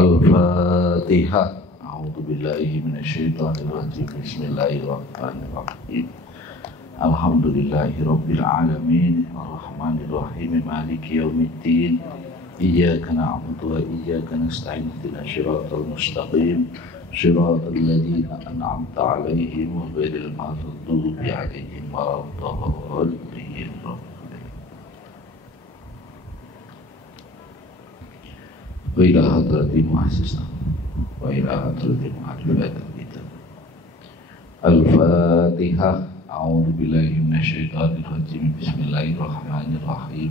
Al-Fatihah. A'udzubillahi minasyaitonirrajim. Bismillahirrahmanirrahim. Alhamdulillahirabbil alamin, arrahmanirrahim, maliki yaumiddin. Iyyaka na'budu wa iyyaka nasta'in. Ihdinas siratal mustaqim, siratal ladzina an'amta 'alaihim ghairil maghdubi 'alaihim waladdallin. Wa ila hadrati mu'assisah wa ila hadrati mu'allifatil kitab. Al-Fatihah. A'udzu billahi minasyaitonir rajim. Bismillahirrahmanirrahim.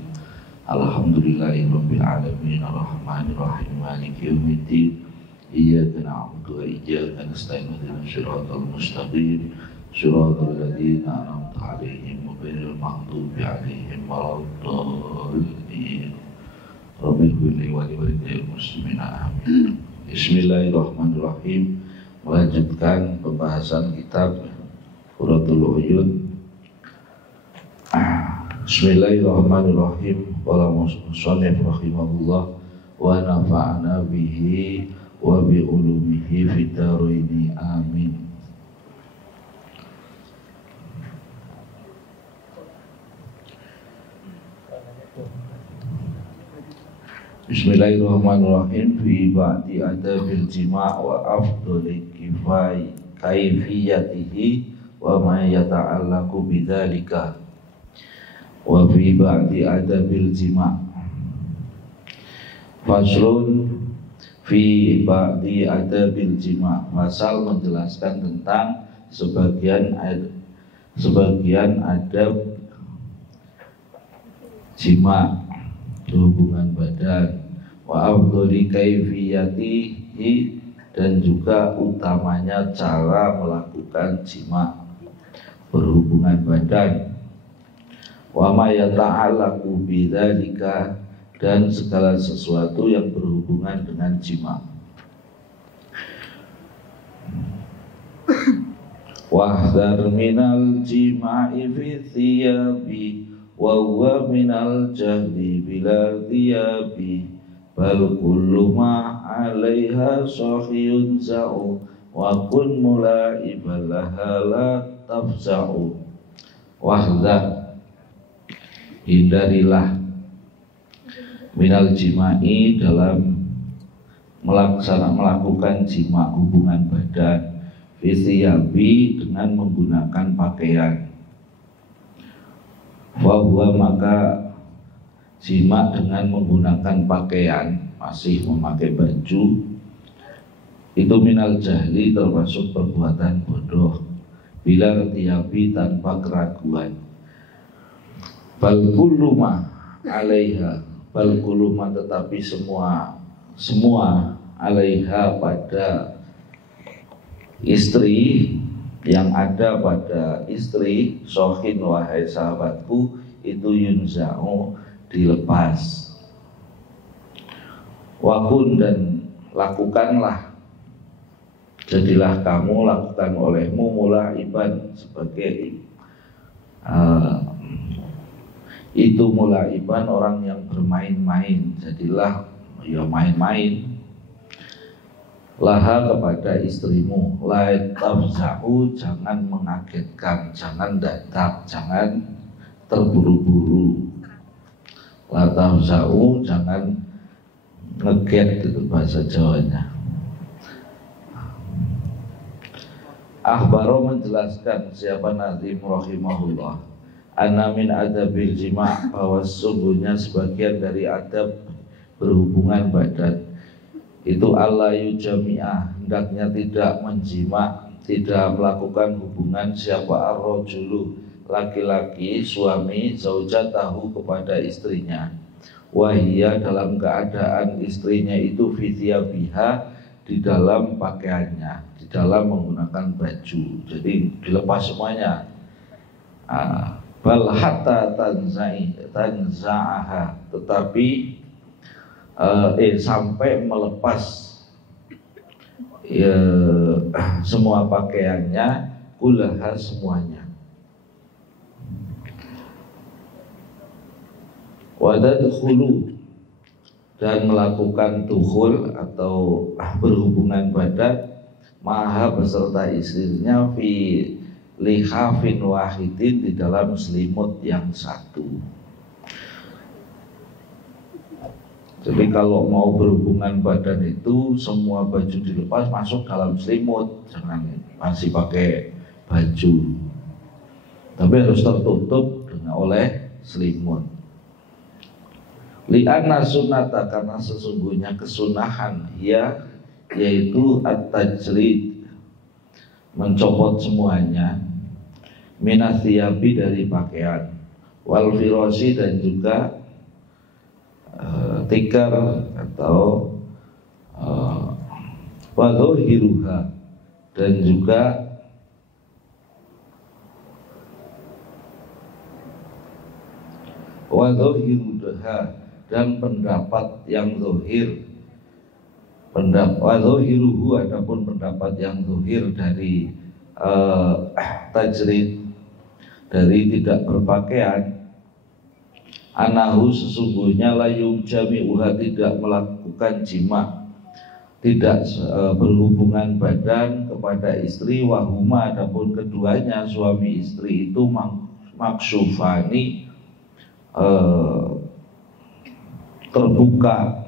Alhamdulillahirabbil alamin, arrahmanir rahim, maliki yaumiddin. Iyyaka na'budu wa iyyaka nasta'in. Ihdinas siratal mustaqim, siratal ladzina an'amta 'alaihim ghairil maghdubi 'alaihim waladdallin. Rabbil ighfirli wa li walidayya muslimin amin. Bismillahirrahmanirrahim. Melanjutkan pembahasan kitab Qurratul Uyun. Bismillahirrahmanirrahim. Qala musannif rahimahullah wa nafa'ana bihi wa bi ulumihi fid dharaini amin. Bismillahirrahmanirrahim. Fi ba'di adabil jima' wa afdali kaifiyatihi wa ma yata'allaqu bidzalika. Wa fi ba'di adabil jima'. Faslun fi ba'di adabil jima'. Pasal menjelaskan tentang sebagian adab jima', hubungan badan, wa afdhali kaifiyatihi, dan juga utamanya cara melakukan jima', berhubungan badan, wa ma yata'allaqu bidzalika, dan segala sesuatu yang berhubungan dengan jima'. Wahdhar minal jima'i fi thiyabi wa huwa minal jahli bila thiyabi, bal kullu ma 'alaiha sahiyun za'u wa kun mula'iban laha la tafza'u. Wahdhar, hindarilah, minal jima'i, dalam melakukan jima', hubungan badan, fi thiyabi, dengan menggunakan pakaian. Wahwa, maka jima' dengan menggunakan pakaian, masih memakai baju, itu minal jahli, termasuk perbuatan bodoh, bila tiabi, tanpa keraguan. Bal kullu ma 'alaiha, bal kullu ma, tetapi semua 'alaiha, pada istri, yang ada pada istri, sohin, wahai sahabatku, itu yunza'u, dilepas. Wakun, dan lakukanlah, jadilah kamu, lakukan olehmu, mulaiban, sebagai itu mulaiban, orang yang bermain-main, jadilah ya main-main, laha, kepada istrimu, la tafza'u, jangan mengagetkan, jangan dadak, jangan terburu-buru. La tafza'u, jangan ngeget, itu bahasa Jawanya. Akhbaro, menjelaskan siapa Nazim rahimahullah, anna min adabil jima', bahwa sesungguhnya sebagian dari adab berhubungan badan itu Allah yujami'ah, hendaknya tidak menjima', tidak melakukan hubungan siapa ar-rajulu, laki-laki, suami, zaujatahu, kepada istrinya, wahiyya, dalam keadaan istrinya itu fi thiyabiha, di dalam pakaiannya, di dalam menggunakan baju, jadi dilepas semuanya. Bal hatta tanza'aha, tetapi sampai melepas semua pakaiannya, kulaha, semuanya. Wadadkhulu, dan melakukan dukhul atau berhubungan badan maha beserta istrinya fi lihafin wahidin di dalam selimut yang satu. Jadi kalau mau berhubungan badan itu semua baju dilepas masuk dalam selimut, jangan masih pakai baju, tapi harus tertutup oleh selimut. Li'anna sunnata, karena sesungguhnya kesunahan yaitu at-tajrid, mencopot semuanya, minathiyabi dari pakaian, wal firosi dan juga tikar atau wadhohiruha dan juga wadhohiruha dan pendapat yang zahir, wadhohiruhu adapun pendapat yang zahir dari tajrid, dari tidak berpakaian, anahu sesungguhnya layum jami'uha tidak melakukan jima, tidak berhubungan badan kepada istri, wahuma adapun keduanya suami istri itu maksufani terbuka,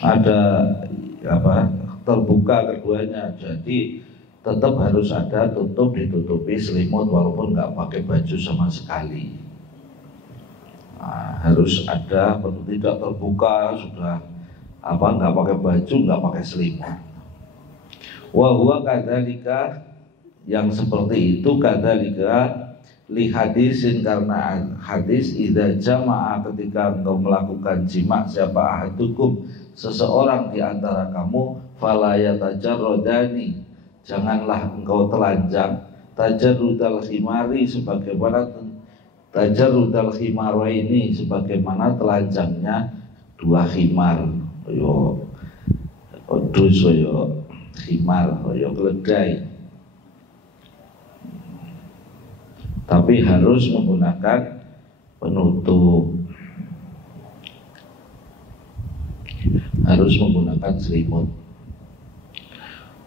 ada terbuka keduanya, jadi tetap harus ada ditutupi selimut walaupun nggak pakai baju sama sekali. Harus ada, tidak terbuka, sudah nggak pakai baju, nggak pakai selimut. Wa huwa kadzalika, yang seperti itu kadzalika li hadisin, karena hadis idza jama'a, ketika engkau melakukan jima siapa ahadukum seseorang di antara kamu, fala yatajarrodani, janganlah engkau telanjang, tajarrudal khimari, sebagaimana tajarrudal khimaraini, sebagaimana telanjangnya dua khimar, yo odus yo khimar yo keledai, tapi harus menggunakan penutup, harus menggunakan selimut.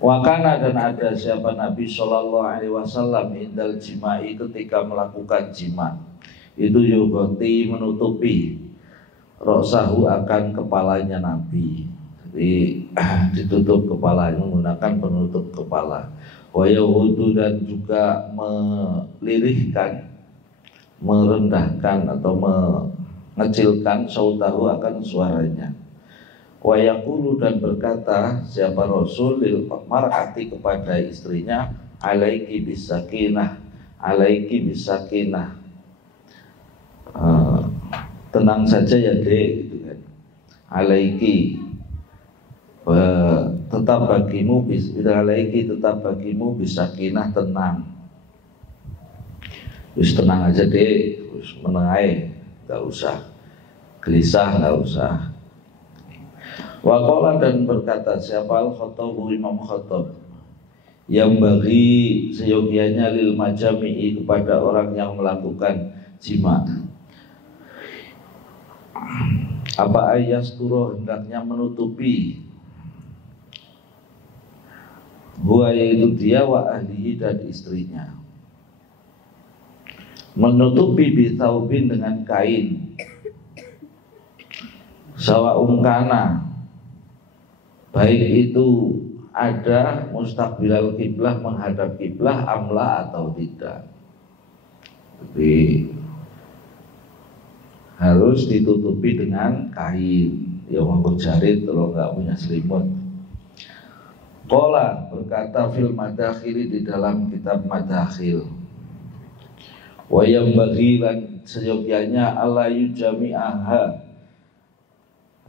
Wakana, dan ada siapa Nabi Shallallahu Alaihi Wasallam indal jimai, ketika melakukan jima itu yugoti, menutupi roksahu, akan kepalanya Nabi, jadi ditutup kepalanya menggunakan penutup kepala. Wayahudu, dan juga melirihkan, merendahkan atau mengecilkan sautahu, akan suaranya. Wa yaqulu, dan berkata siapa Rasul lil mar'ati, kepada istrinya, alaiki bisakinah, alaiki bisakinah, tenang saja ya dek, gitu kan. Alaiki, tetap bagimu, alaiki tetap bagimu bisakinah, tenang. Wis tenang aja dek, wis menengai, nggak usah gelisah, nggak usah. Waqala, dan berkata siapa al-Khattabu, Imam Khattab, yang bagi seyogianya lil majami'i, kepada orang yang melakukan jima, apa ayasturo, hendaknya menutupi, huwa yaitu dia, wa ahlihi, dan istrinya, menutupi bithaubin, dengan kain, sawa'un kana, baik itu ada mustaqbilal kiblah, menghadap kiblah, amla atau tidak. Jadi harus ditutupi dengan kain, ya monggo jarit kalau nggak punya selimut. Qala, berkata fil madakhili, di dalam kitab madakhil, wa yambaghi, lan seyogyanya ala yujami'aha,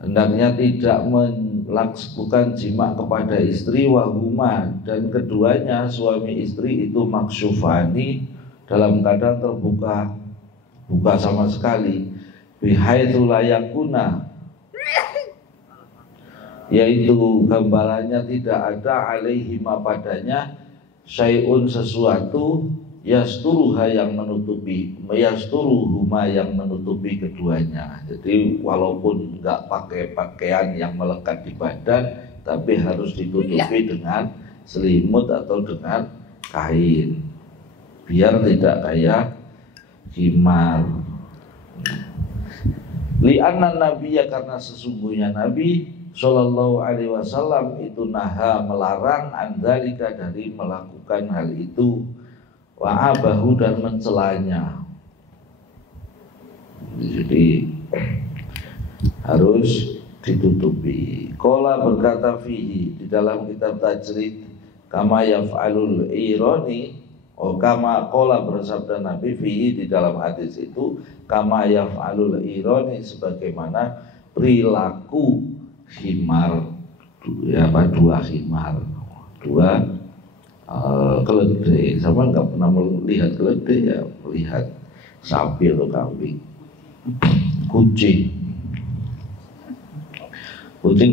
hendaknya tidak melakukan jima kepada istri, wahuma, dan keduanya suami istri itu maksufani, dalam keadaan terbuka, buka sama sekali, bihaitsu layakuna, yaitu gambarannya tidak ada alaihima padanya syai'un, sesuatu, yasturuha yang menutupi, yasturuhuma yang menutupi keduanya. Jadi walaupun nggak pakai pakaian yang melekat di badan, tapi harus ditutupi dengan selimut atau dengan kain, biar tidak kayak khimar. Li'anna nabiyya, karena sesungguhnya Nabi Sallallahu Alaihi Wasallam itu naha, melarang andalika, dari melakukan hal itu, wa'abahu, dan mencelanya. Jadi harus ditutupi. Qala berkata fihi, di dalam kitab tajrid, kama yaf'alul ironi, kama qala bersabda Nabi fihi, di dalam hadis itu, kama yaf'alul ironi, sebagaimana perilaku khimar, ya apa, dua khimar, dua keledai. Sama nggak pernah melihat keledai, ya melihat sapi atau kambing, kucing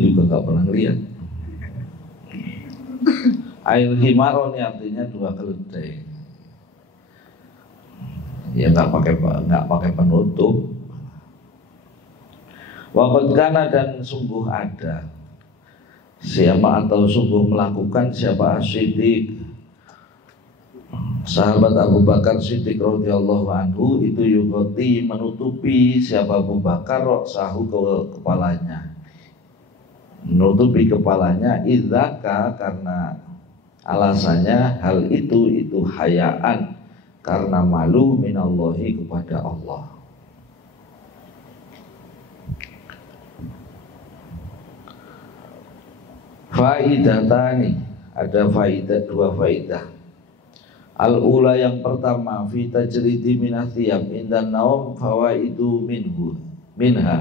juga nggak pernah lihat. Ail himaroni artinya dua keledai, ya nggak pakai penutup. Waqad kana, dan sungguh ada, siapa atau sungguh melakukan, siapa As-Siddiq, sahabat Abu Bakar Siddiq radhiyallahu anhu, itu yugoti, menutupi siapa Abu Bakar, roksahu, kepalanya, menutupi kepalanya, idzaka, karena alasannya hal itu hayaan, karena malu, minallahi, kepada Allah. Faidatani, ada faidah, dua faidah. Al-ula, yang pertama, fi tajridi minathiyab indan naum fawaidu minha.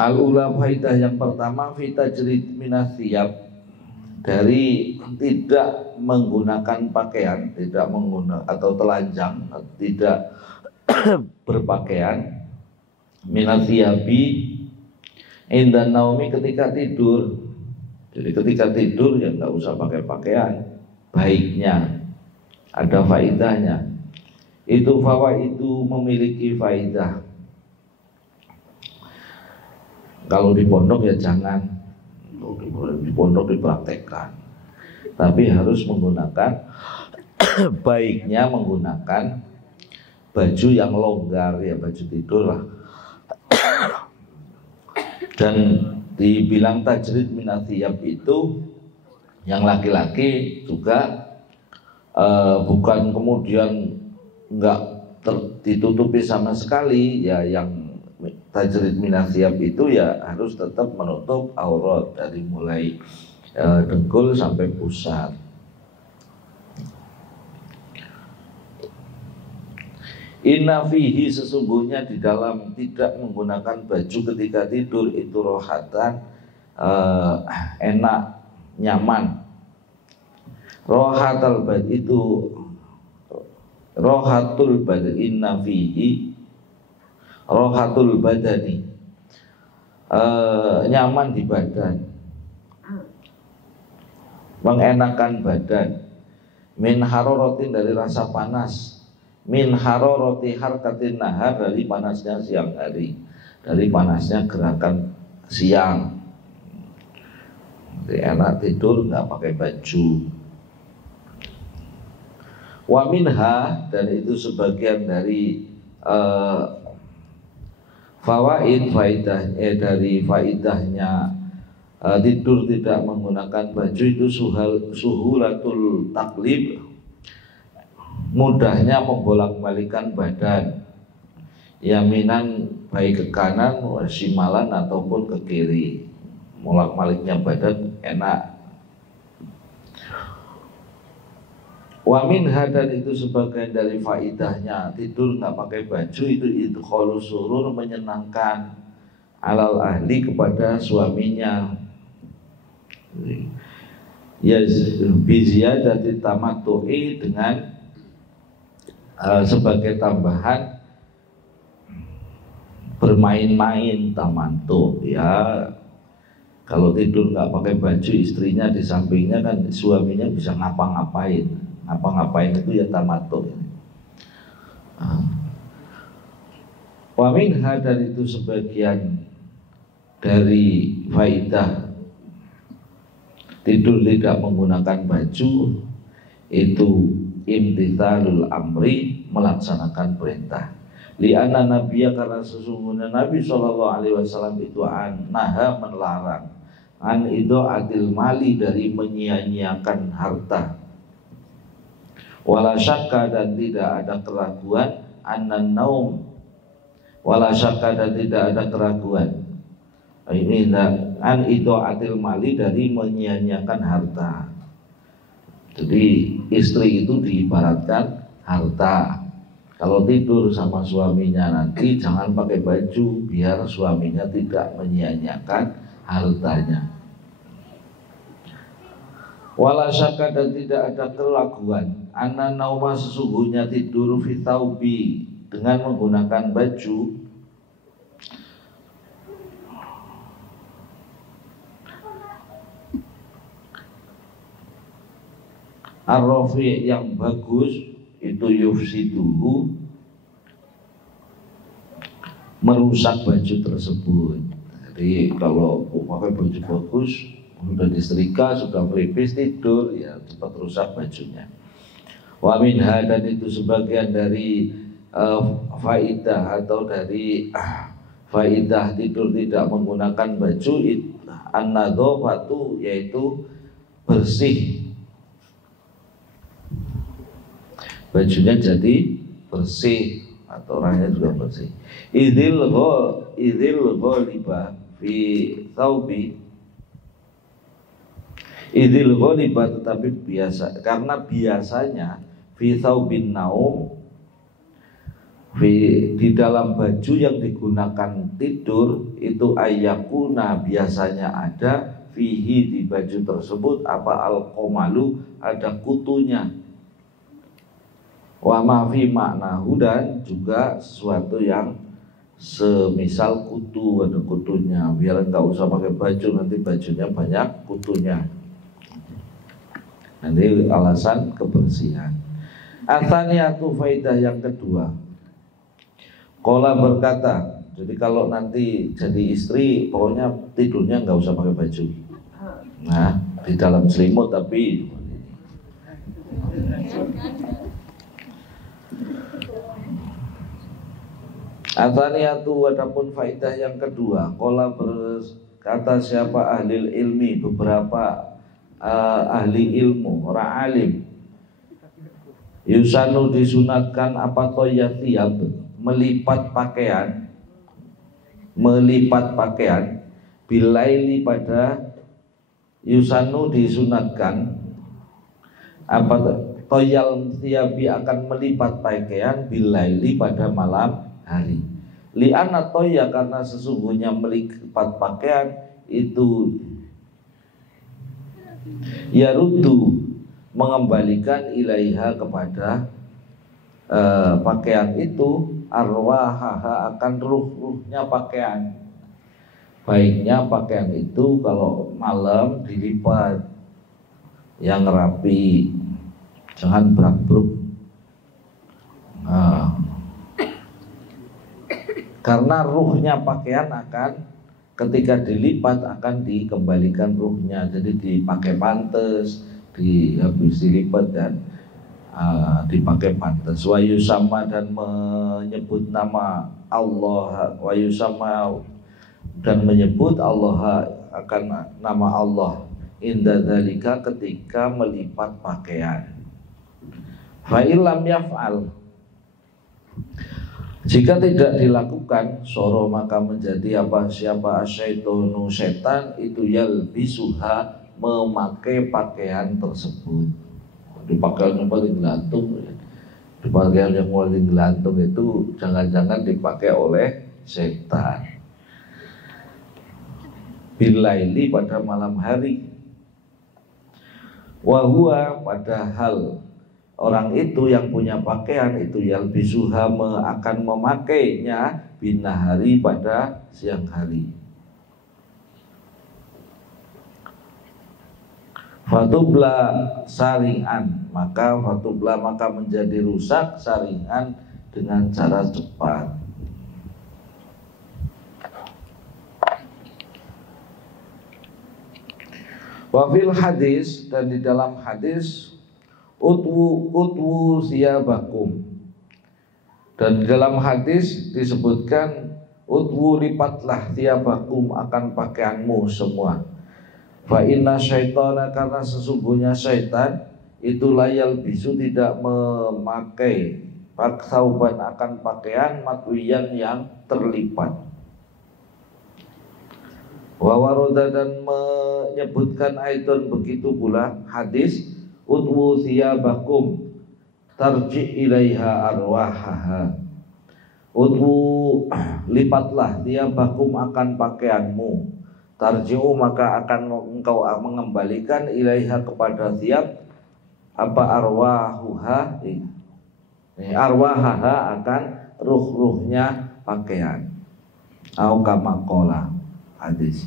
Al-ula, faidah yang pertama, fi tajrid minathiyab, dari tidak menggunakan pakaian, tidak menggunakan atau telanjang, tidak berpakaian, minathiyabi indan naumi, ketika tidur. Jadi ketika tidur ya nggak usah pakai pakaian, baiknya, ada faidahnya. Itu fawaidu, memiliki faidah. Kalau di pondok ya jangan, di pondok dipraktekkan, tapi harus menggunakan baiknya menggunakan baju yang longgar, ya baju tidur lah. Dan dibilang tajrid minathiyab itu yang laki-laki juga bukan kemudian nggak ditutupi sama sekali, ya yang tajrid minathiyab itu ya harus tetap menutup aurat dari mulai dengkul sampai pusat. Inna fihi, sesungguhnya di dalam tidak menggunakan baju ketika tidur itu rohatan, enak, nyaman. Rohatul bad, itu rohatul bad, inna fihi rohatul badani, nyaman di badan, mengenakan badan. Min harorotin, dari rasa panas. Min haroroti harkatin nahar, dari panasnya siang hari, dari panasnya gerakan siang. Jadi enak tidur nggak pakai baju. Wa minha, dan itu sebagian dari fawaid, faidah, dari faidahnya tidur tidak menggunakan baju itu suhulatul taklib, mudahnya membolak-balikan badan, yaminan, baik ke kanan, simalan ataupun ke kiri, bolak-baliknya badan enak. Wa minha, dan itu sebagian dari faidahnya tidur nggak pakai baju itu idkhalu surur, menyenangkan, alal ahli, kepada suaminya. Ya biziyadati tamattu'i, dengan sebagai tambahan bermain-main tamantu, ya. Kalau tidur nggak pakai baju, istrinya di sampingnya kan, suaminya bisa ngapa-ngapain. ngapa-ngapain itu ya tamattu. Wa minha, dan itu sebagian dari faidah tidur tidak menggunakan baju itu imtithalul amri, melaksanakan perintah. Li'anna nabiyya, karena sesungguhnya Nabi SAW itu naha, melarang, an idha'atil mali, dari menyia-nyiakan harta. Wala syakka, dan tidak ada keraguan, annan naum, wala syakka, dan tidak ada keraguan, ini an idha'atil mali, dari menyia-nyiakan harta. Jadi istri itu diibaratkan harta. Kalau tidur sama suaminya nanti jangan pakai baju, biar suaminya tidak menyia-nyiakan hartanya. Wala syakka, dan tidak ada keraguan, anna nauma, sesungguhnya tidur fi thawbi, dengan menggunakan baju, ar-rafi, yang bagus, itu yufsiduhu, merusak baju tersebut. Jadi kalau pakai baju bagus, sudah disetrika, sudah melipis, tidur, ya cepat rusak bajunya. Wa minha, dan itu sebagian dari faidah atau dari faidah tidur tidak menggunakan baju, an-nadhafatu, yaitu bersih. Bajunya jadi bersih atau orangnya juga bersih. Idzil ghaliba fi thawbi, idzil ghaliba, tetapi biasa, karena biasanya fi thawbin naum, di dalam baju yang digunakan tidur itu ayakuna, biasanya ada fihi, di baju tersebut apa al-qomalu, ada kutunya. Wa ma fi maknahu, dan juga sesuatu yang semisal kutu, ada kutunya, biar enggak usah pakai baju, nanti bajunya banyak kutunya. Nanti alasan kebersihan. Atsaniyatu, faidah yang kedua. Qala, berkata, jadi kalau nanti jadi istri pokoknya tidurnya enggak usah pakai baju. Nah, di dalam selimut tapi atsaniyatu, adapun faidah yang kedua. Qala, berkata siapa ahli ilmi, beberapa ahli ilmu, orang alim, yusanu, disunatkan apa toyatiyab, melipat pakaian, bilaili, pada yusanu, disunatkan apa toyal tiabi, akan melipat pakaian, bilaili, pada malam hari. Li'anna toya, karena sesungguhnya melipat pakaian itu yarudu, mengembalikan ilaiha, kepada pakaian itu, arwahaha, akan ruh-ruhnya pakaian. Baiknya pakaian itu kalau malam dilipat yang rapi, jangan brak-bruk. Karena ruhnya pakaian akan ketika dilipat akan dikembalikan ruhnya, jadi dipakai pantes, habis dilipat dan dipakai pantes. Wa yusamma, dan menyebut nama Allah, wa yusamma, dan menyebut Allah, akan nama Allah, inda dzalika, ketika melipat pakaian. Fa illam yaf'al, jika tidak dilakukan, soro, maka menjadi apa, siapa asyaitonu, setan itu yalbisuha, memakai pakaian tersebut. Di pakaian yang paling gelantung, di pakaian yang paling gelantung itu jangan-jangan dipakai oleh setan. Bilaili, pada malam hari. Wahua, padahal orang itu yang punya pakaian itu yalbisuha, akan memakainya binahari, pada siang hari. Fatubla saringan, maka menjadi rusak saringan dengan cara cepat. Wafil hadis, dan di dalam hadis, utwu siyabakum, dan di dalam hadis disebutkan utwu lipatlah siyabakum, akan pakaianmu semua. Fa inna syaitana, karena sesungguhnya syaitan itu layal bisu, tidak memakai paksauban, akan pakaian matwiyan yang terlipat. Wawaroda, dan menyebutkan aiton begitu pula hadis utwu thiyabakum tarji ilaiha arwahaha. Utwu lipatlah thiyabakum, akan pakaianmu, tarji'u maka akan engkau mengembalikan ilaiha kepada thiyab apa arwahuha, arwahaha akan ruh-ruhnya pakaian. Au kama qala hadis.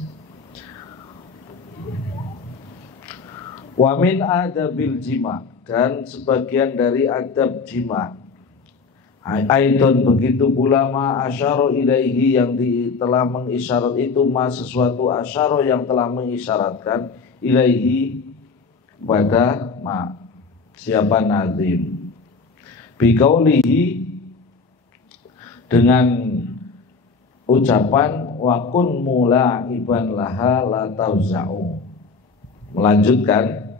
Wa min adabil jima, dan sebagian dari adab jima. Aidon begitu pula ma asyara ilaihi, yang telah mengisyarat itu, ma sesuatu asyara yang telah mengisyaratkan ilaihi pada ma siapa nazim. Biqaulihi, dengan ucapan wa kun mulaiban laha la tauza'u. Melanjutkan,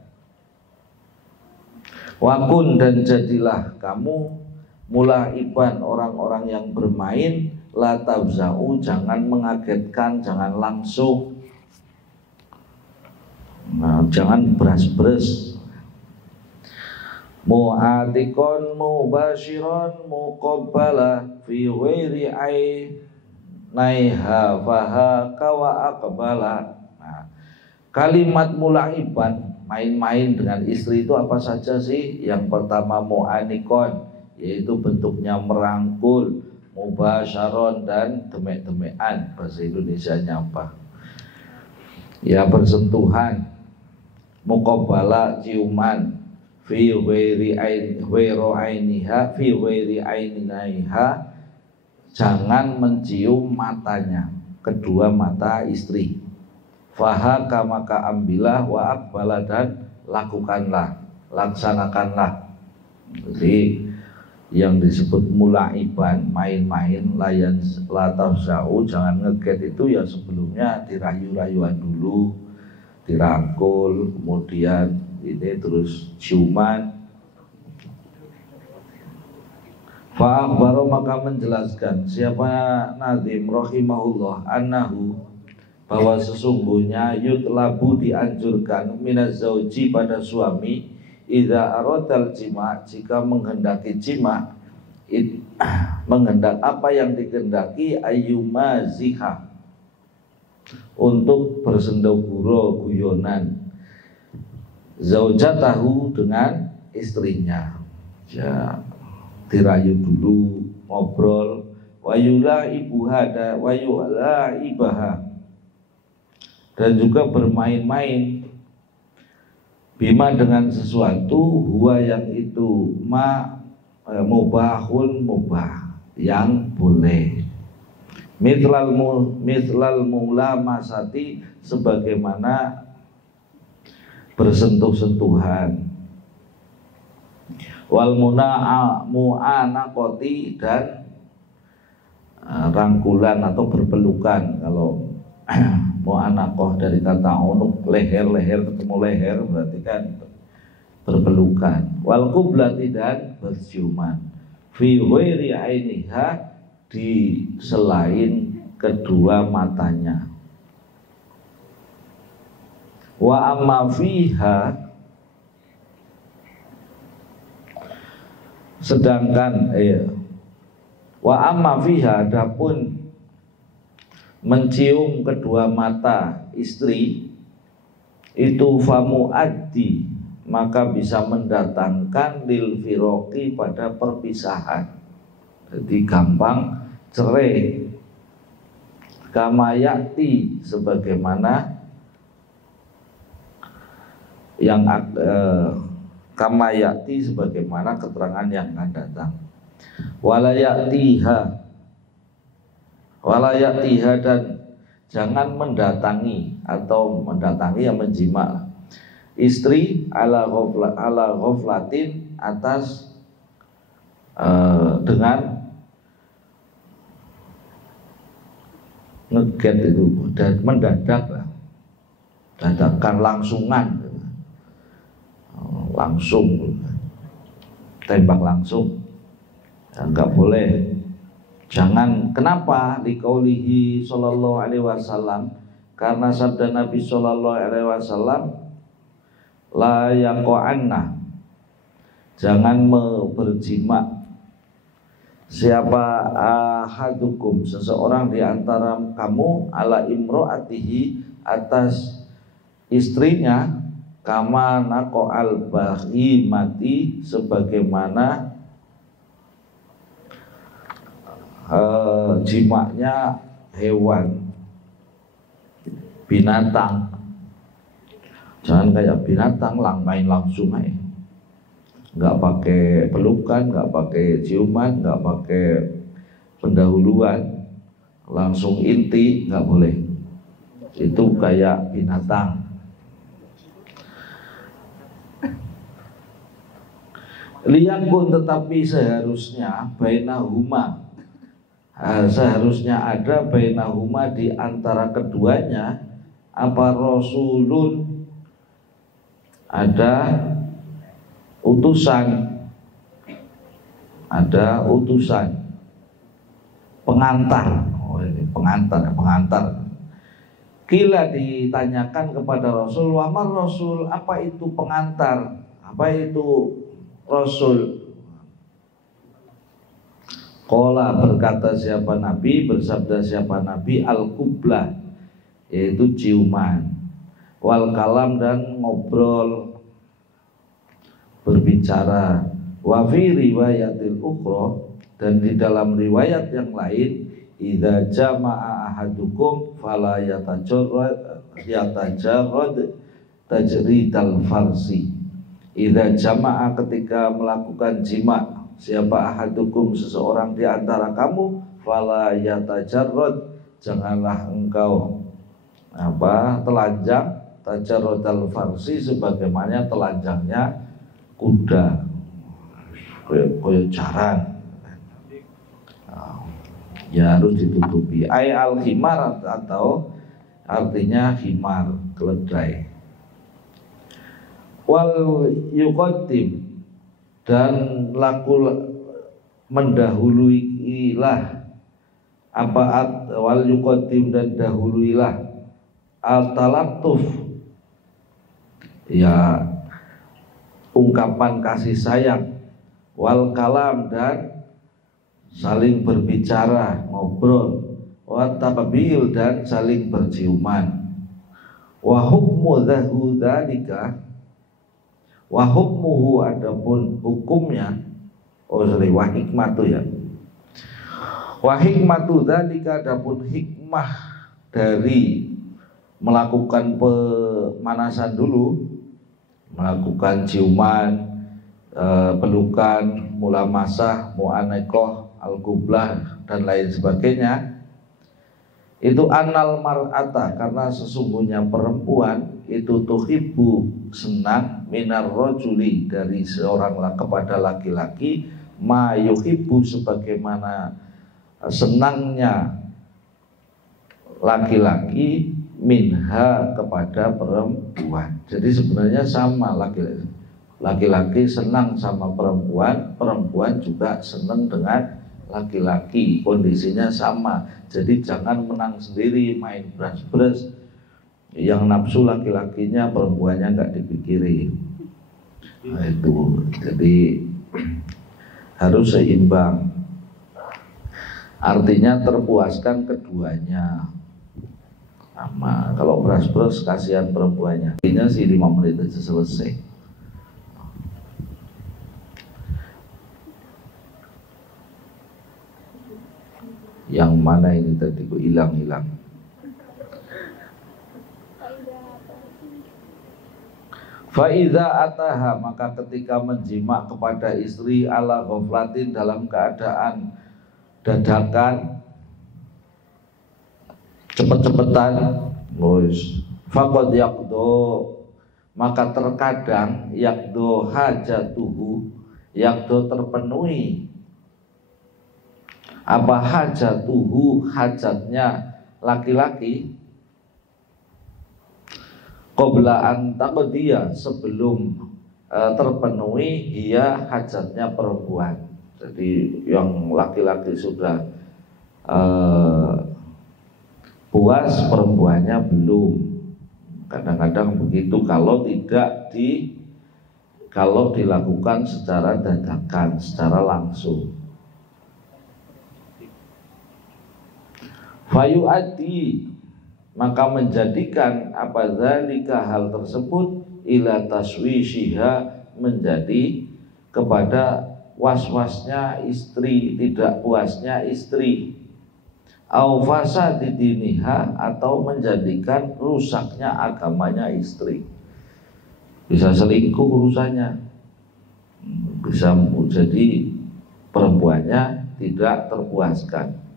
wakun, dan jadilah kamu mulaiban, orang-orang yang bermain, la tauza'u, jangan mengagetkan, jangan langsung, jangan beras-beras. Mu'atikon mubashiron muqabbala fi ghairi ainaiha faha kawa aqbala. Kalimat mulaiban, main-main dengan istri, itu apa saja sih? Yang pertama mu'anikon, yaitu bentuknya merangkul, mubasharon, dan demek-demekan. Bahasa Indonesianya apa? Ya, bersentuhan. Muqabbala, ciuman. Fi ghairi ainiha, fi ghairi ainaiha, jangan mencium matanya, kedua mata istri. Fahaka, maka ambillah, wa akbala, dan lakukanlah, laksanakanlah. Jadi yang disebut mulaiban, main-main, layan latafza'u, jangan ngeget, itu ya sebelumnya dirayu-rayuan dulu, dirangkul, kemudian ini terus ciuman. Fa'akhbaro, maka menjelaskan siapa Nazim rahimahullah, annahu, bahwa sesungguhnya yutlabu, dianjurkan, minaz zauji, pada suami, idza aradal jima, jika menghendaki jima, menghendak apa yang dikehendaki, ayyuma ziha, untuk bersendaguro, guyonan, zaujatahu, dengan istrinya, ya, dirayu dulu, ngobrol, wayula ibuha, wayula ibaha, dan juga bermain-main, bima, dengan sesuatu, huwa, yang itu, mubahun, mubah, yang boleh. Mitlal mulamasati, sebagaimana bersentuh-sentuhan, wal mu'anaqati, dan rangkulan atau berpelukan. Kalau mu'anaqah dari kata unuk, leher ketemu leher, berarti kan berpelukan. Wal qublati, dan berciuman. Fi ghairi ainiha, di selain kedua matanya. Wa amma fiha, sedangkan wa amma fiha, adapun mencium kedua mata istri itu, famuaddi, maka bisa mendatangkan lil firoqi, pada perpisahan, jadi gampang cerai. Kama yakti, sebagaimana yang kama ya'ti sebagaimana keterangan yang akan datang. Wala ya'tiha dan jangan mendatangi atau mendatangi yang menjima istri ala ghaflatin atas dengan ngeget itu dan mendadak lah, dadakan langsungan, langsung tembak langsung, enggak boleh. Jangan. Kenapa? Liqaulihi sallallahu alaihi wasallam, karena sabda Nabi sallallahu alaihi wasallam, la yaqa'anna, jangan berjima siapa ahadukum, seseorang di antara kamu, ala imro'atihi, atas istrinya, kama naqa'al bahimati, sebagaimana jimaknya hewan, binatang. Jangan kayak binatang main langsung aja, nggak pakai pelukan, nggak pakai ciuman, nggak pakai pendahuluan, langsung inti, nggak boleh. Itu kayak binatang. Liyakun, tetapi seharusnya bainahuma, seharusnya ada bainahuma di antara keduanya, apa rasulun, ada utusan, pengantar. Oh, ini pengantar. Kila, ditanyakan kepada Rasul, wa mar rasul, apa itu pengantar, apa itu Rasul? Qala, berkata siapa Nabi, bersabda siapa Nabi, al-qublah, yaitu ciuman, wal kalam, dan ngobrol, berbicara, wa fi riwayatil ukhra, dan di dalam riwayat yang lain, idza jama'a ahadukum fala yatajarrad tajridal farsi. Idza jama'a, ketika melakukan jima, siapa ahadukum, seseorang di antara kamu, fala yatajarrad, janganlah engkau telanjang, tajarradal farsi, sebagaimana telanjangnya kuda, koyo jaran. Ya harus ditutupi. Ay al himar, atau artinya himar, keledai. Wal yuqaddim, dan laku mendahuluilah, wal yuqaddim, dan dahuluilah al-talattuf, ya ungkapan kasih sayang, wal kalam, dan saling berbicara, ngobrol, wa taqbil, dan saling berciuman. Wa hukmu dzalika, wa hukmuhu, adapun hukumnya, wa hikmatu, ya, wa hikmatu dzalika, adapun hikmah dari melakukan pemanasan dulu, melakukan ciuman, pelukan, mulamasah, mu'anekoh, al-qublah, dan lain sebagainya, itu anal mar'ata, karena sesungguhnya perempuan itu tuhibbu, senang, minar rojuli, dari seorang kepada laki-laki, ma yuhibbu, sebagaimana senangnya laki-laki minha, kepada perempuan. Jadi sebenarnya sama, laki-laki senang sama perempuan, perempuan juga senang dengan laki-laki, kondisinya sama. Jadi jangan menang sendiri, main beras-beras, yang nafsu laki-lakinya, perempuannya nggak dipikirin. Nah, itu jadi harus seimbang, artinya terpuaskan keduanya sama. Kalau beras-beras kasihan perempuannya, ini sih 5 menit aja selesai. Yang mana ini tadi kok hilang-hilang? Faiza ataha, maka ketika menjima kepada istri ala ghaflatin, dalam keadaan dadakan, cepet-cepetan, faqad yaqdo, maka terkadang yaqdo hajatuhu, yaqdo terpenuhi apa hajatuhu, hajatnya laki-laki, qabla an taqdiya, sebelum terpenuhi dia hajatnya perempuan. Jadi yang laki-laki sudah puas, perempuannya belum. Kadang-kadang begitu kalau dilakukan secara dadakan, secara langsung. Fayu'addi, maka menjadikan apa zalika, hal tersebut, ila taswishiha, menjadi kepada was-wasnya istri, tidak puasnya istri, au fasadi diniha, atau menjadikan rusaknya agamanya istri. Bisa selingkuh urusannya, bisa jadi perempuannya tidak terpuaskan.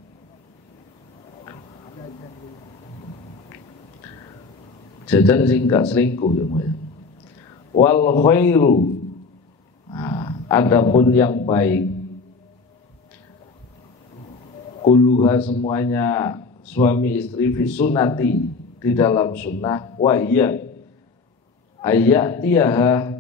Jajan sih enggak selingkuh ya, ya. Wal khairu, adapun yang baik, kuluha, semuanya suami istri, fi sunnati, di dalam sunnah, wa iya ayatiha,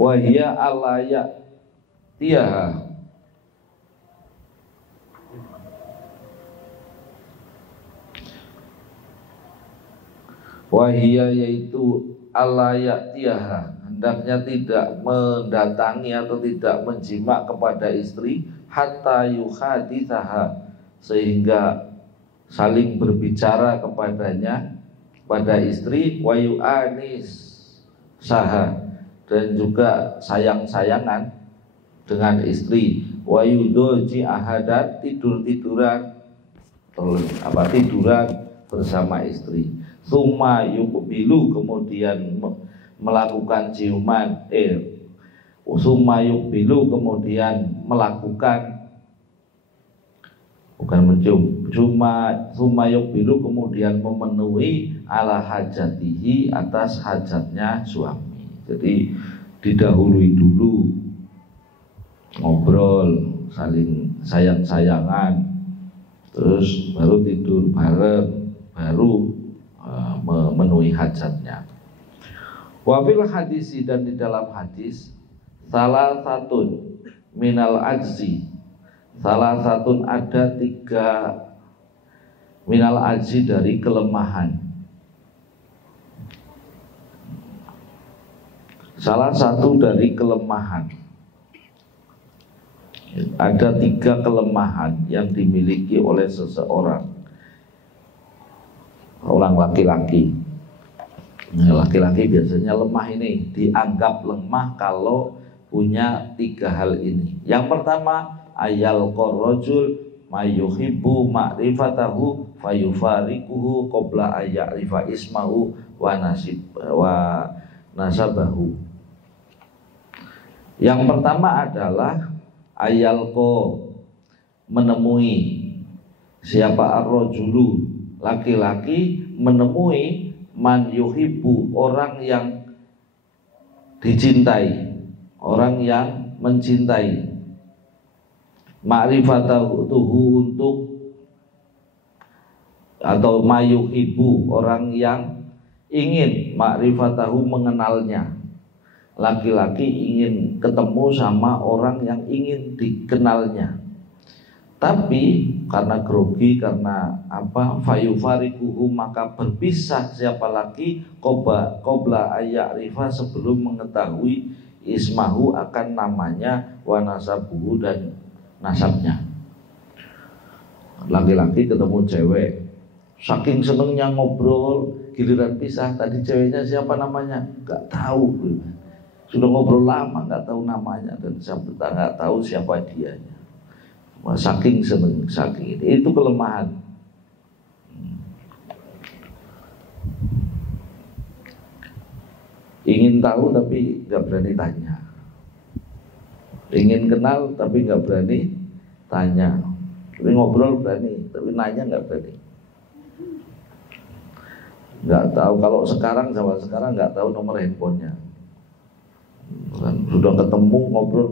wa hiya alayatiha, wahia, yaitu alayatiha, hendaknya tidak mendatangi atau tidak menjima kepada istri, hatta yuhadithaha, sehingga saling berbicara kepadanya, pada istri, wa yu'anis saha, dan juga sayang-sayangan dengan istri, wa yudoji ahadat, tiduran bersama istri. Summa yuqbilu, kemudian melakukan ciuman, summa yuqbilu, kemudian melakukan, bukan mencium, summa yuqbilu, kemudian memenuhi ala hajatihi, atas hajatnya suami. Jadi didahului dulu, ngobrol, saling sayang-sayangan, terus baru tidur bareng, baru memenuhi hajatnya. Wafil hadisi, dan di dalam hadis, salah satu minal ajzi, salah satu ada 3 minal ajzi, dari kelemahan. Salah satu dari kelemahan, ada 3 kelemahan yang dimiliki oleh seseorang, orang laki-laki. Laki-laki biasanya lemah, ini dianggap lemah kalau punya 3 hal ini. Yang pertama, ayal qarrajul mayuhibbu ma'rifatahu fayufarikuhu qabla ayya'rifa ismahu wa nasabahu. Yang pertama adalah ayalko, menemui, siapa ar-rajulu, laki-laki, menemui man yuhibbu, orang yang dicintai, orang yang mencintai, ma'rifatahu, untuk, atau mayuhibbu, orang yang ingin, ma'rifatahu, mengenalnya. Laki-laki ingin ketemu sama orang yang ingin dikenalnya, tapi karena grogi, karena fayufarikuhu, maka berpisah siapa laki, qabla ayya'rifa, sebelum mengetahui ismahu, akan namanya, wa nasabuhu, dan nasabnya. Laki-laki ketemu cewek, saking senengnya ngobrol, giliran pisah, tadi ceweknya siapa namanya, nggak tahu. Sudah ngobrol lama nggak tahu namanya, dan sampai nggak tahu siapa dianya. Saking seneng, saking itu kelemahan. ingin tahu tapi nggak berani tanya, ingin kenal tapi nggak berani tanya, tapi ngobrol berani, tapi nanya nggak berani. Nggak tahu, kalau sekarang zaman sekarang nggak tahu nomor handphonenya, kan sudah ketemu ngobrol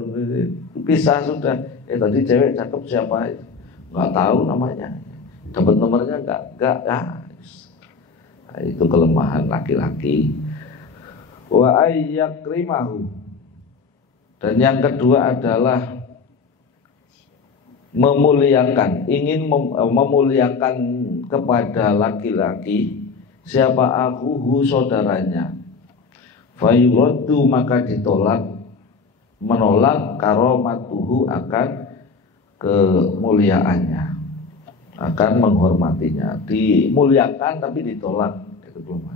pisah sudah, tadi cewek cakep siapa itu nggak tahu namanya, dapat nomornya nggak nah, itu kelemahan laki-laki. Wa ayyakrimahu, dan yang kedua adalah memuliakan, ingin memuliakan kepada laki-laki siapa akuhu saudaranya, fayuraddu maka ditolak, menolak karomatuhu akan kemuliaannya, akan menghormatinya, dimuliakan tapi ditolak, itu kelemahannya.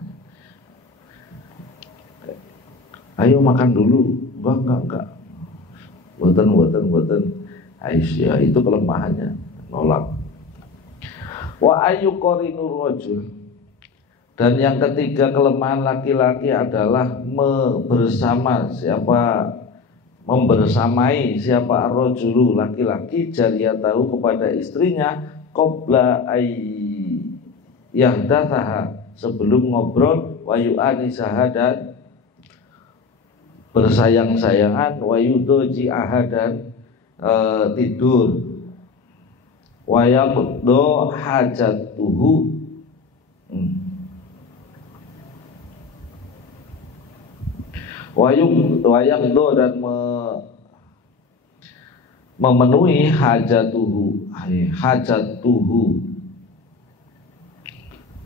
Ayo makan dulu, enggak, buatan, Aisyah, itu kelemahannya, nolak. Wa ayu qarinur rajul, dan yang ketiga kelemahan laki-laki adalah membersamai siapa ar-rajulu laki-laki jariyatahu kepada istrinya qabla yahdatsaha sebelum ngobrol, wa yu'anisaha dan bersayang-sayangan, wa yudoji'aha dan tidur, wa yaqdo hajatuhu wayaqdo dan memenuhi hajatuhu,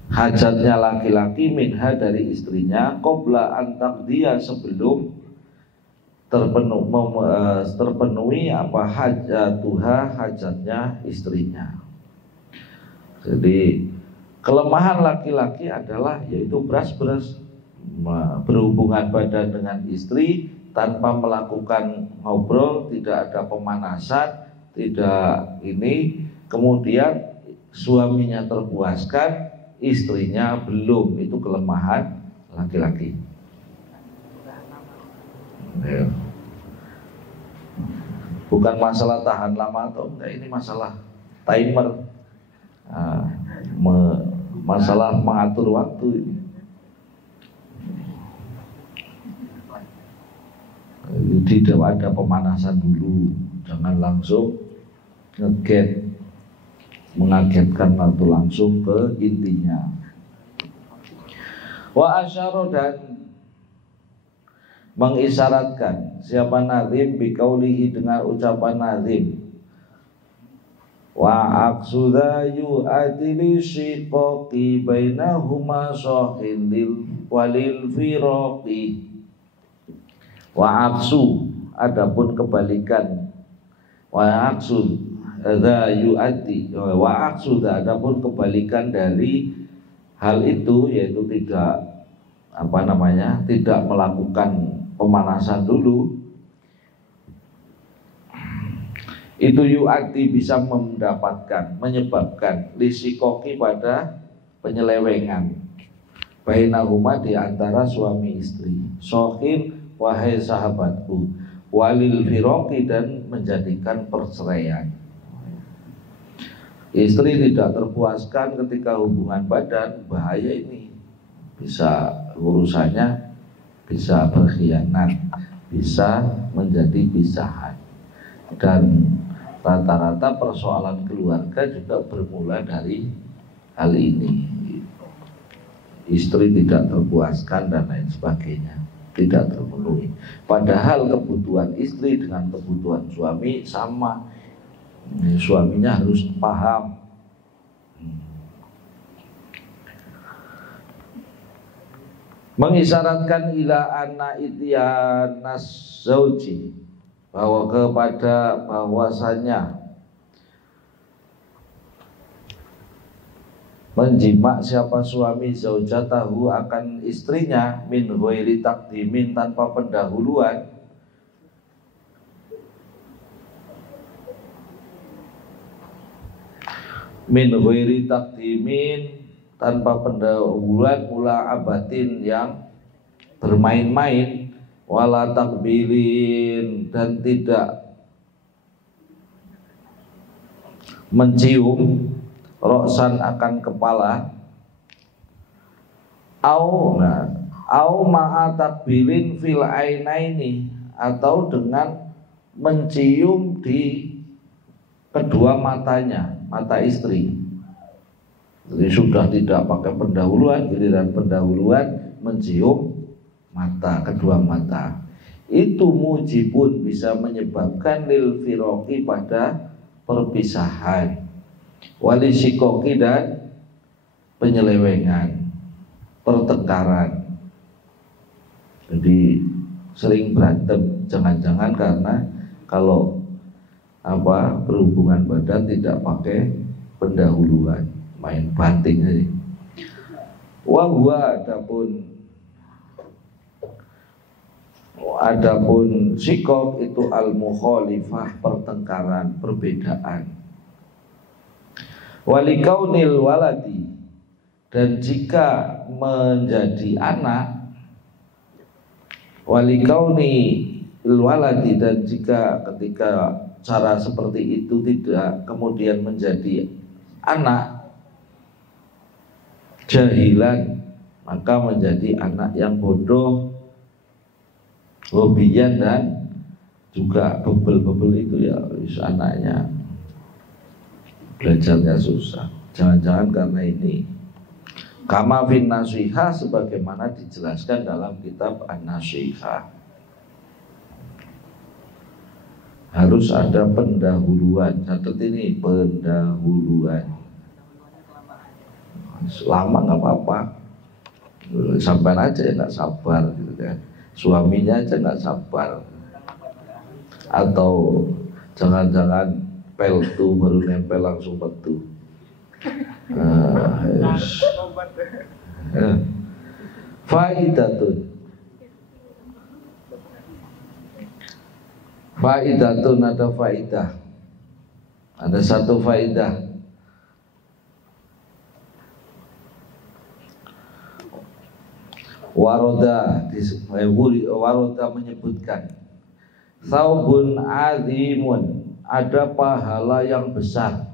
hajatnya laki-laki minha dari istrinya, qabla antak dia sebelum terpenuhi apa hajatuha, hajatnya istrinya. Jadi kelemahan laki-laki adalah yaitu beras-beras, berhubungan badan dengan istri tanpa melakukan ngobrol, tidak ada pemanasan, tidak ini, kemudian suaminya terpuaskan, istrinya belum, itu kelemahan laki-laki. Ya. Bukan masalah tahan lama atau enggak, ini masalah timer, masalah mengatur waktu ini. Tidak ada pemanasan dulu, jangan langsung ngeget, mengagetkan atau langsung ke intinya. Wa asyara dan mengisyaratkan siapa nazim biqaulihi dengan ucapan nazim, wa aqsudha yu'adili shiqaqi bainahuma sahilil walil firaqi. Wa aqsu, adapun kebalikan, wa aqsu dha yu'addi, wa aqsu dha, adapun kebalikan dari hal itu, yaitu tidak tidak melakukan pemanasan dulu, itu yu'ati bisa menyebabkan lisikoki pada penyelewengan, bainahuma di antara suami istri, sohin wahai sahabatku, walil firoki dan menjadikan perceraian. Istri tidak terpuaskan ketika hubungan badan, bahaya ini, bisa urusannya bisa berkhianat, bisa menjadi pisahan. Dan rata-rata persoalan keluarga juga bermula dari hal ini. Istri tidak terpuaskan dan lain sebagainya, tidak terpenuhi. Padahal kebutuhan istri dengan kebutuhan suami sama. Suaminya harus paham. Mengisyaratkan ila anna ityanas zauji, bahwa kepada bahwasanya menjimak siapa suami zaujatahu akan istrinya min ghairi taqdimin, tanpa pendahuluan, min ghairi taqdimin, tanpa pendahuluan, mula abatin yang bermain-main, wala takbilin, dan tidak mencium, roksan akan kepala, au ma'a takbilin fil ainaini, atau dengan mencium di kedua matanya, mata istri. Jadi sudah tidak pakai pendahuluan, giliran pendahuluan mencium mata, kedua mata. Itu mujibun, bisa menyebabkan lil firoqi, pada perpisahan, wali sikoki, dan penyelewengan, pertengkaran. Jadi sering berantem, jangan-jangan karena kalau berhubungan badan tidak pakai pendahuluan, main banting aja. Wahwa, adapun sikok itu al-mukhalifah, pertengkaran, perbedaan. Walikaunil waladi, dan jika menjadi anak, walikaunil waladi, dan jika ketika cara seperti itu tidak kemudian menjadi anak, jahilan, maka menjadi anak yang bodoh, hobian, dan juga bebel-bebel itu ya, anaknya belajarnya susah. Jangan-jangan karena ini. Kama fin nasihah, sebagaimana dijelaskan dalam kitab An-Nasihah. Harus ada pendahuluan. Catat ini, pendahuluan. Lama nggak apa-apa, sampai aja ya nggak sabar gitu kan. Suaminya aja nggak sabar. Atau jangan-jangan peltu baru nempel langsung petu. Faidatun, ada faidah, ada satu faidah. Waroda menyebutkan saubun azimun, ada pahala yang besar,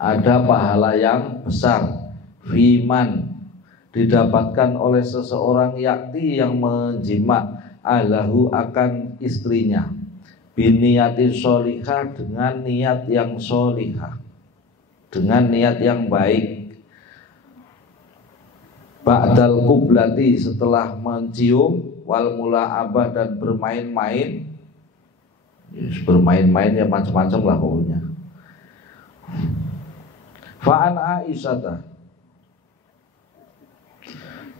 ada pahala yang besar, fiman, didapatkan oleh seseorang yakti yang menjima alahu, akan istrinya, biniyati sholihah, dengan niat yang sholihah, dengan niat yang baik, ba'dal kublati, setelah mencium, wal mula'abah, dan bermain-main. Bermain-main ya macam-macam lah pokoknya. Fa'an Aisyah,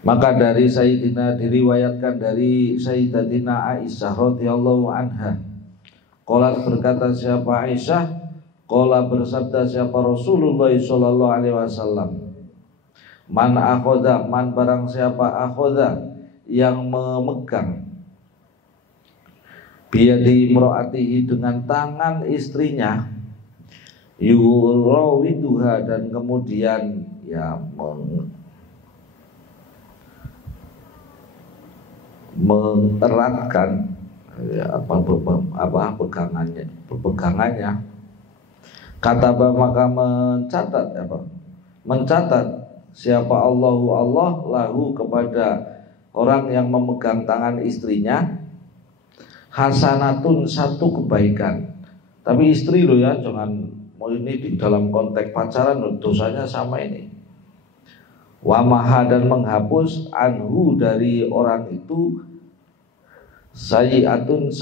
maka dari Sayyidina, diriwayatkan dari Sayyidatina Aisyah radhiyallahu anha, qalat, berkata siapa Aisyah, qala, bersabda siapa Rasulullah sallallahu alaihi wasallam, man akhoda, man barang siapa akhoda, yang memegang, biyadi imro'atihi, dengan tangan istrinya, yurawiduha, dan kemudian ya mengeratkan ya, pegangannya, kata maka mencatat siapa Allah lahu, kepada orang yang memegang tangan istrinya, hasanatun, satu kebaikan. Tapi istri loh ya, jangan mau ini di dalam konteks pacaran, dosanya sama ini. Wa maha, dan menghapus, anhu, dari orang itu, sayyi'atan,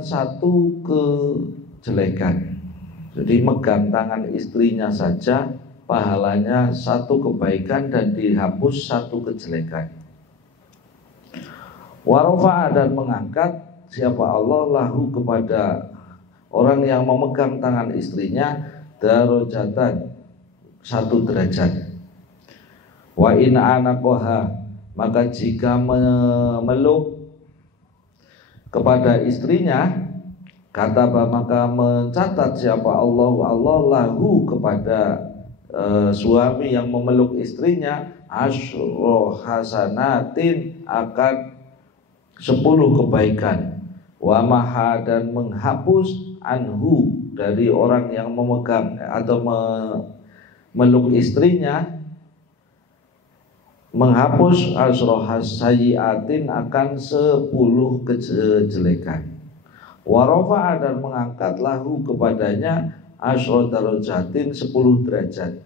satu kejelekan. Jadi megang tangan istrinya saja pahalanya satu kebaikan dan dihapus satu kejelekan. Warofa, dan mengangkat siapa Allah lahu, kepada orang yang memegang tangan istrinya, darajatan, satu derajat. Wa in anaqaha, maka jika memeluk kepada istrinya, kata maka mencatat siapa Allah lahu, kepada suami yang memeluk istrinya asyro hasanatin akan 10 kebaikan, wa maha dan menghapus anhu dari orang yang memegang atau memeluk istrinya, menghapus asyro hasayiatin akan 10 kejelekan, wa rafa'a dan mengangkat lahu kepadanya asyro darajatin 10 derajat.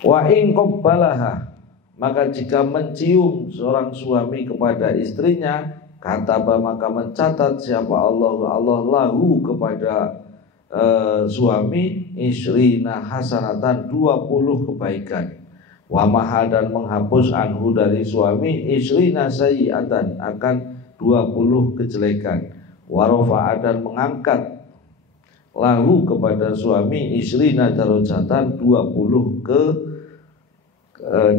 Wa in qabbalaha, maka jika mencium seorang suami kepada istrinya, kataba maka mencatat siapa Allah lahu kepada suami isrina hasanatan 20 kebaikan, wa maha dan menghapus anhu dari suami isrina sayiatan akan 20 kejelekan, wa rafa'a dan mengangkat lahu kepada suami isrina darajatan 20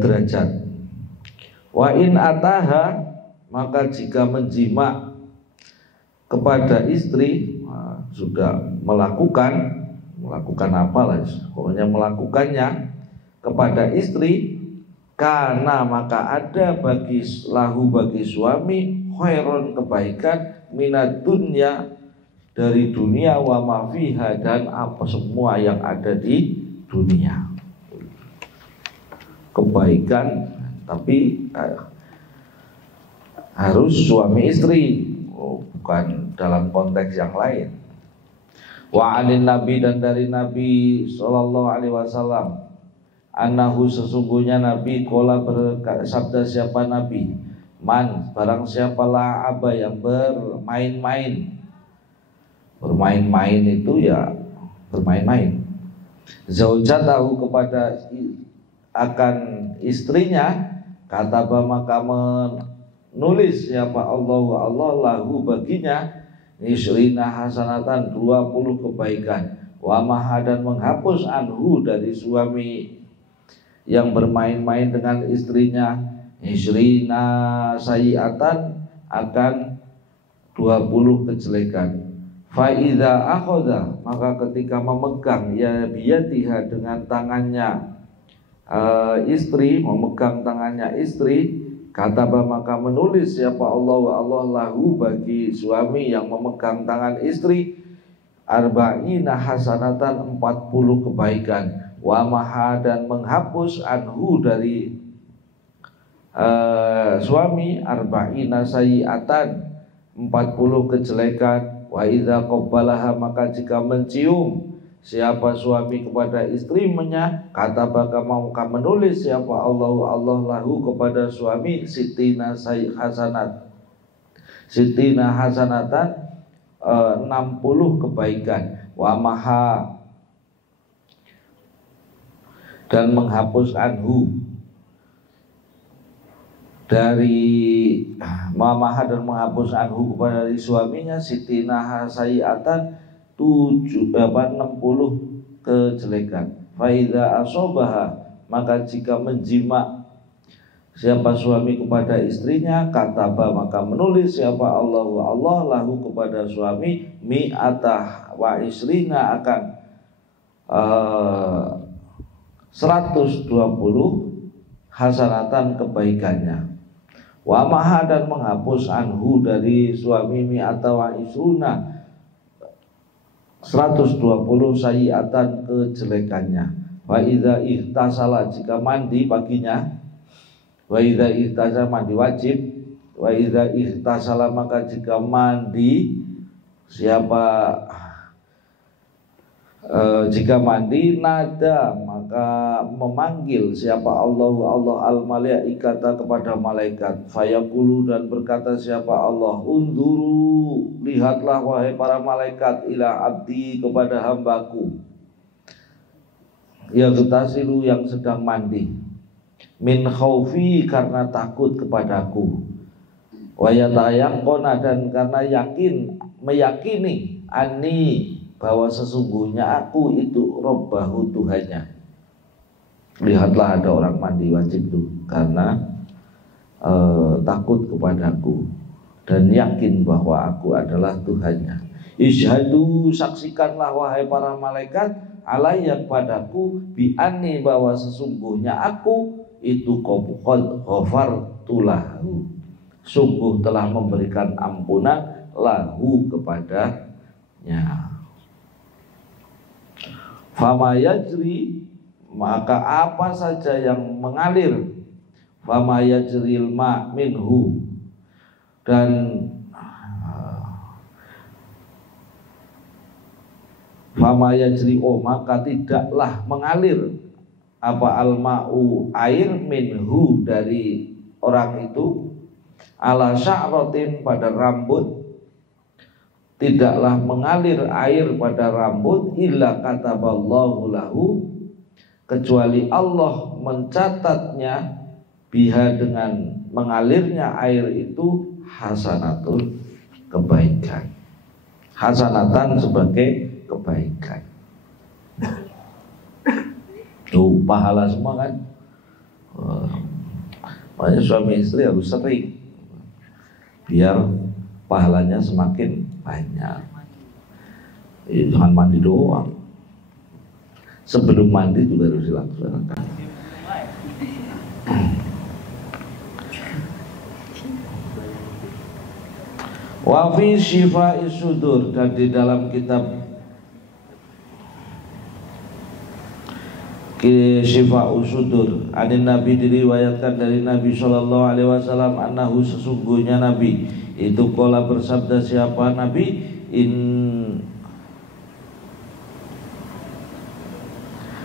derajat. Wa in ataha, maka jika menjima kepada istri, sudah melakukan apalah, pokoknya melakukannya kepada istri, karena maka ada bagi suami khairon kebaikan minad dunya dari dunia, wa ma fiha dan apa semua yang ada di dunia. Kebaikan tapi harus suami istri, bukan dalam konteks yang lain. Wa anin nabi dan dari Nabi sallallahu alaihi wasallam, annahu sesungguhnya Nabi qala bersabda siapa Nabi, man barang siapa la'aba yang bermain-main itu ya bermain-main, zaujatahu kepada akan istrinya, kataba maka menulis siapa Allah lahu baginya isrina hasanatan 20 kebaikan, wa maha dan menghapus anhu dari suami yang bermain-main dengan istrinya isrina sayiatan akan 20 kejelekan. Fa'idha akhoda, maka ketika memegang ya biyatiha dengan tangannya istri, memegang tangannya istri, kataba maka menulis siapa Allah lahu bagi suami yang memegang tangan istri arba'ina hasanatan 40 kebaikan, wa maha dan menghapus anhu dari suami arba'ina sayiatan 40 kejelekan. Wa idza qabbalaha, maka jika mencium siapa suami kepada istrinya, kata baka maka menulis siapa Allah lahu kepada suami sitina hasanatan 60 kebaikan, wa maha dan menghapus anhu dari mamaha dan menghapus anhu kepada dari suaminya sitina sayiatan 60 kejelekan. Faida asobaha, maka jika menjima siapa suami kepada istrinya, kataba maka menulis siapa Allah lahu kepada suami mi'atah wa isrina akan 120 hasanatan kebaikannya, wa maha dan menghapus anhu dari suami mi'ata wa isruna 120 sayiatan kejelekannya. Wa idza ihtasala, jika mandi paginya, wa idza ihtasala mandi wajib, wa idza ihtasala maka jika mandi jika mandi nada maka memanggil siapa Allah al-malaikata kepada malaikat, fayaqulu dan berkata siapa Allah, unzuru lihatlah wahai para malaikat ila abdi kepada hambaku yaghtasilu yang sedang mandi, min khaufi karena takut kepadaku, wa yatayaqqana dan karena meyakini ani bahwa sesungguhnya aku itu Rabbahu Tuhannya. Lihatlah ada orang mandi wajib itu karena takut kepadaku dan yakin bahwa aku adalah Tuhannya. Ishadu, saksikanlah wahai para malaikat, alayya padaku bi anni bahwa sesungguhnya aku itu ghafartu lahu, sungguh telah memberikan ampunan lahu kepadanya. Fama yajri, maka apa saja yang mengalir, fama yajril ma minhu, dan fama yajri maka tidaklah mengalir apa alma'u air minhu dari orang itu ala sya'ratin pada rambut, tidaklah mengalir air pada rambut illa kataballahu lahu, kecuali Allah mencatatnya biha dengan mengalirnya air itu hasanatul kebaikan, hasanatan sebagai kebaikan. Tuh pahala semua kan. Makanya suami istri harus sering biar pahalanya semakin banyak. Jangan mandi doang, sebelum mandi juga harus dilaksanakan. Wa fi syifa'is sudur, dan di dalam kitab Syifa'us Sudur anin Nabi diriwayatkan dari Nabi sallallahu alaihi wasallam annahu sesungguhnya Nabi itu qala bersabda, siapa Nabi,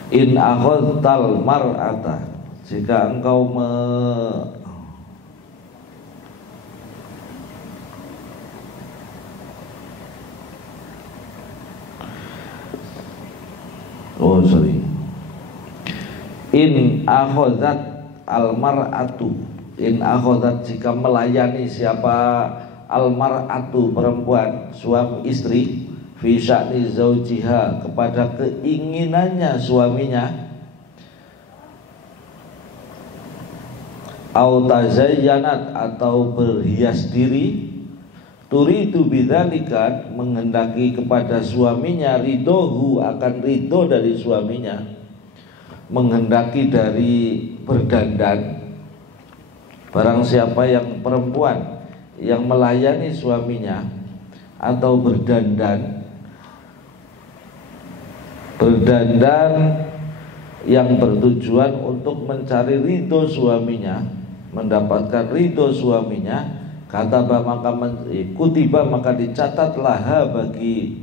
in akhadtal mar'ata, jika engkau in akhodat almar'atu, in akhodat jika melayani siapa almar'atu perempuan, suami istri, fi sya'ni zaujiha kepada keinginannya suaminya, au tazayyanat atau berhias diri, turidu bidzalika menghendaki kepada suaminya, ridhohu akan ridho dari suaminya, menghendaki dari berdandan. Barang siapa yang perempuan yang melayani suaminya atau berdandan yang bertujuan untuk mencari ridho suaminya, mendapatkan ridho suaminya, kata maka kutiba maka dicatatlah bagi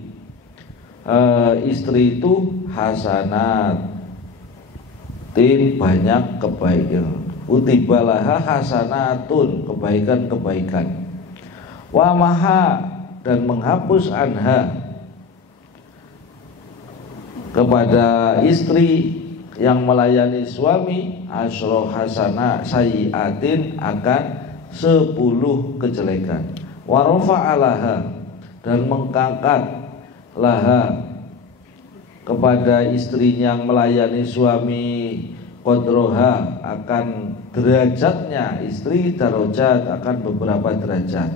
istri itu hasanat, banyak kebaikan, kutibalah hasanatun kebaikan-kebaikan, wa maha dan menghapus anha kepada istri yang melayani suami asyra hasanah sayyiatin akan 10 kejelekan, wa rafa'alaha dan mengangkat laha kepada istri yang melayani suami qadroha akan derajatnya istri, darajat akan beberapa derajat.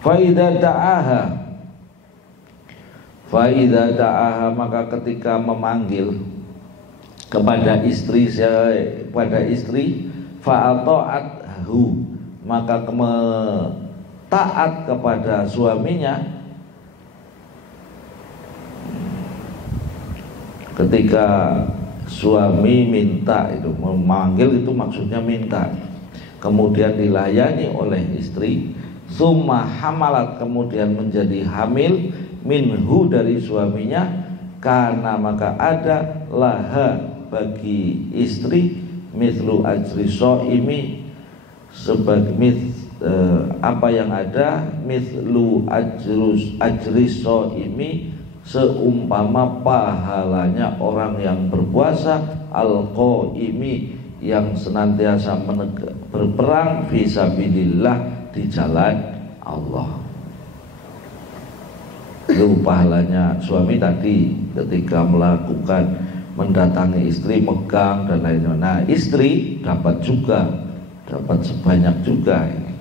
Fa idza da'aha maka ketika memanggil kepada istri fa'ata'athu maka taat kepada suaminya. Ketika suami minta, itu memanggil itu maksudnya minta, kemudian dilayani oleh istri, summa hamalat kemudian menjadi hamil, minhu dari suaminya, karena maka ada laha bagi istri mithlu ajri shaimi, sebagai apa yang ada mithlu ajri shaimi, seumpama pahalanya orang yang berpuasa, al-qaimi yang senantiasa berperang fisabilillah di jalan Allah. Itu pahalanya suami tadi ketika melakukan mendatangi istri, megang dan lain-lain. Nah, istri dapat juga, dapat sebanyak juga ini.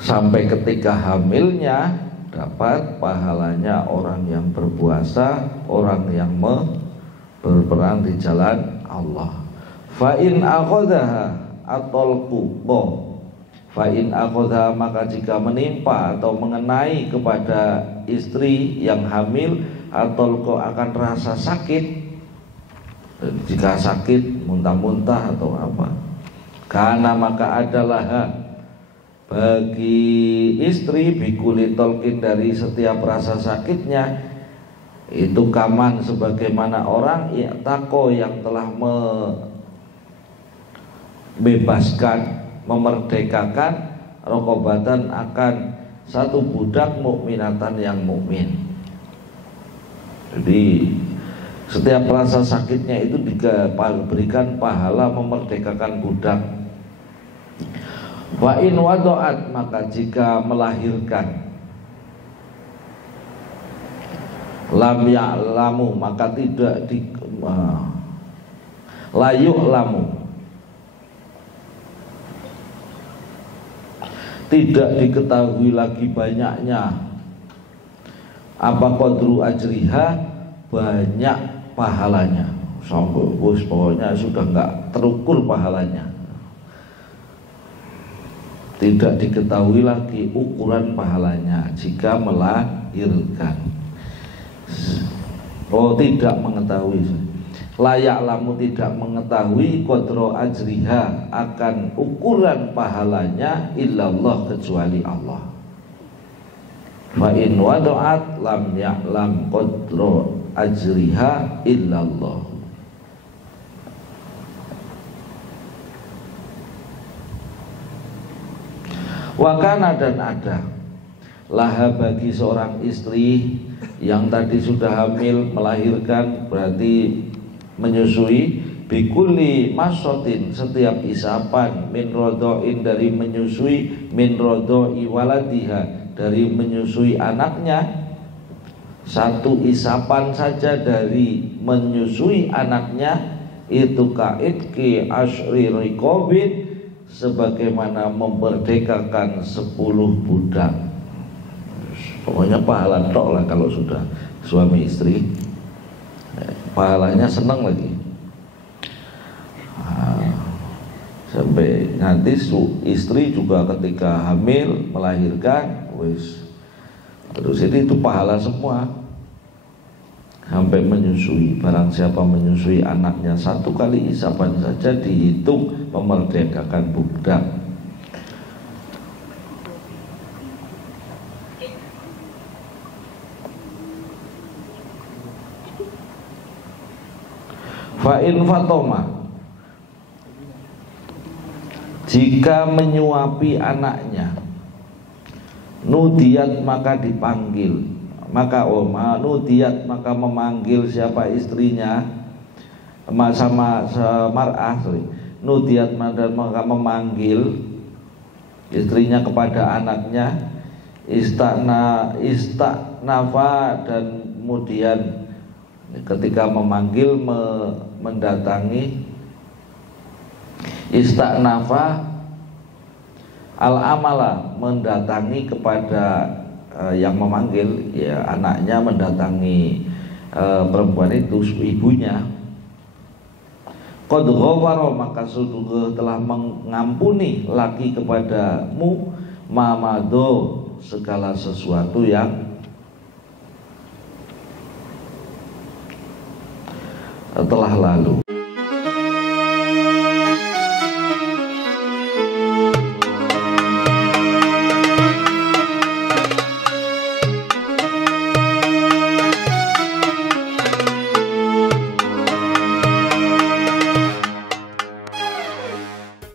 Sampai ketika hamilnya dapat pahalanya orang yang berpuasa, orang yang berperang di jalan Allah. Fa in akhadha atolku fa in akhadha, maka jika menimpa atau mengenai kepada istri yang hamil, atolku akan rasa sakit. Jika sakit muntah-muntah atau apa, karena maka adalah bagi istri bikuli tolkin, dari setiap rasa sakitnya itu kaman, sebagaimana orang tako yang telah membebaskan, memerdekakan rokobatan akan satu budak mukminatan yang mukmin. Jadi setiap rasa sakitnya itu diberikan pahala memerdekakan budak. Wa in wadoat, maka jika melahirkan, lam ya'lamu, maka tidak layuk lamu, tidak diketahui lagi banyaknya apa qadru ajriha, banyak pahalanya, sampai pokoknya sudah enggak terukur pahalanya. Tidak diketahui lagi ukuran pahalanya jika melahirkan. Tidak mengetahui. Layak lamu, tidak mengetahui qadro ajriha, akan ukuran pahalanya, illallah, kecuali Allah. Fa in wadoat lam ya'lam qadro ajriha illallah. Wakana, dan ada laha bagi seorang istri yang tadi sudah hamil, melahirkan, berarti menyusui, bikuli masotin, setiap isapan, min rodoin, dari menyusui, min rodoi waladiha, dari menyusui anaknya, satu isapan saja dari menyusui anaknya, itu kaitki asyri rikobin, sebagaimana memerdekakan 10 budak. Pokoknya pahala tok lah kalau sudah suami istri, pahalanya senang lagi. Sampai nanti istri juga ketika hamil, melahirkan, terus itu pahala semua. Sampai menyusui, barang siapa menyusui anaknya 1 kali isapan saja, dihitung memerdekakan budak. Fa'in fatoma, jika menyuapi anaknya, nudiat, maka dipanggil, maka nudiat, maka memanggil siapa istrinya, sama mar'ah, nudiat, maka memanggil istrinya kepada anaknya, istaknafa, dan kemudian ketika memanggil mendatangi, istaknafa al-amala, mendatangi kepada yang memanggil, ya anaknya mendatangi perempuan itu, ibunya. Qad ghafara, maka sungguh telah mengampuni laki kepadamu, mamado, segala sesuatu yang telah lalu.